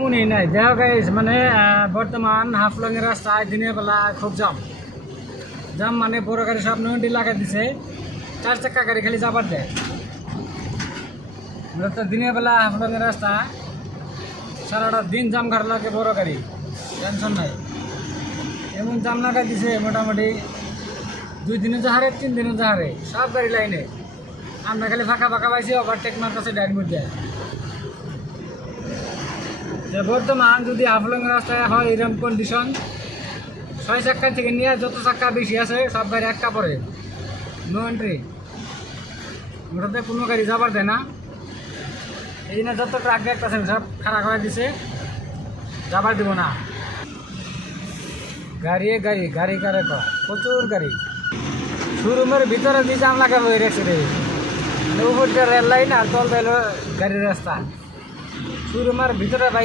মনে নাই দেখা গাইস মানে বর্তমান হাফলং এর রাস্তায় দিনের বেলা খুব জাম জাম মানে বড় গাড়ি সব নয়টি লাগাই দিছে 4 চাকা গাড়ি খালি যাবার দেয় তো দিনের বেলা হাফলং এর রাস্তা সারাটা দিন জাম ঘাট লাগে বড় গাড়ি টেনশন নাই এমন জাম লাগাই দিছে মোটামুটি 2 দিনে যাহারে 3 দিনে যাহারে সব গাড়ি লাইনে আমরা খালি ফাঁকা ফাঁকা পাইছি ওভারটেক মারতেছে ডাইন মধ্যে যে বর্তমান যদি হাফলং রাস্তায় হয় এরকম কন্ডিশন 6 চাক্কা থেকে নিয়ে যত চাক্কা বেশি আছে সব গাড়ি একটা পরে নো এন্ট্রি ওটাতে কোনো গাড়ি যাবার দেয় না এই জন্য যত ট্রাক দেখতেছেন সব খাড়া করে দিছে যাবার দিব না গাড়ি গাড়ি গাড়ি কারে প্রচুর গাড়ি শোরুমের ভিতরে দিয়ে জাম লাগা হয়ে গেছে রে উপর রেল লাইন আর তল গাড়ির রাস্তা শোরুমের ভিতরে বাইরে